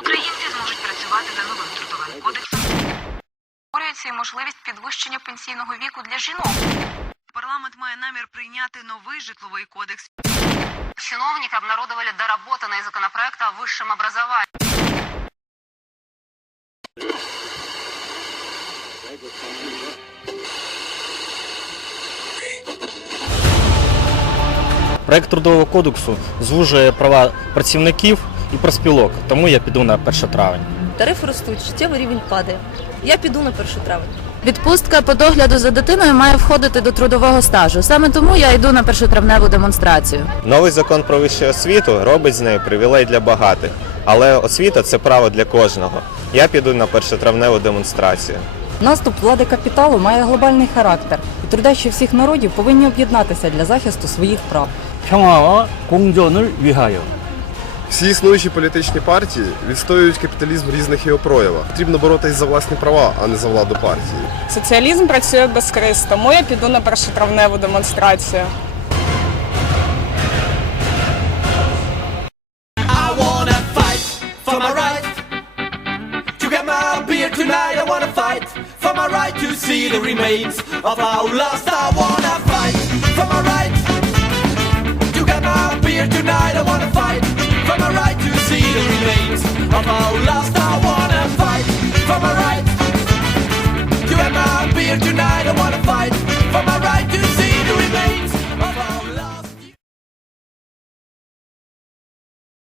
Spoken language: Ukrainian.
Українці зможуть працювати за новим трудовим кодексом. Створюється і можливість підвищення пенсійного віку для жінок. Парламент має намір прийняти новий житловий кодекс. Чиновники обнародовали доработанный законопроект о высшем образовании. Проект трудового кодексу звужує права працівників і профспілок, тому я піду на 1 травень. Тарифи ростуть, життєвий рівень падає. Я піду на 1 травень. Відпустка по догляду за дитиною має входити до трудового стажу. Саме тому я йду на першотравневу демонстрацію. Новий закон про вищу освіту робить з нею привілей для багатих, але освіта це право для кожного. Я піду на першотравневу демонстрацію. Наступ влади капіталу має глобальний характер, і трудящі всіх народів повинні об'єднатися для захисту своїх прав. 평화와 공존을 위하여 всі існуючі політичні партії відстоюють капіталізм в різних його проявах. Потрібно боротись за власні права, а не за владу партії. Соціалізм працює без криз, тому я піду на першотравневу демонстрацію. To see the remains of our lost. I wanna fight for my right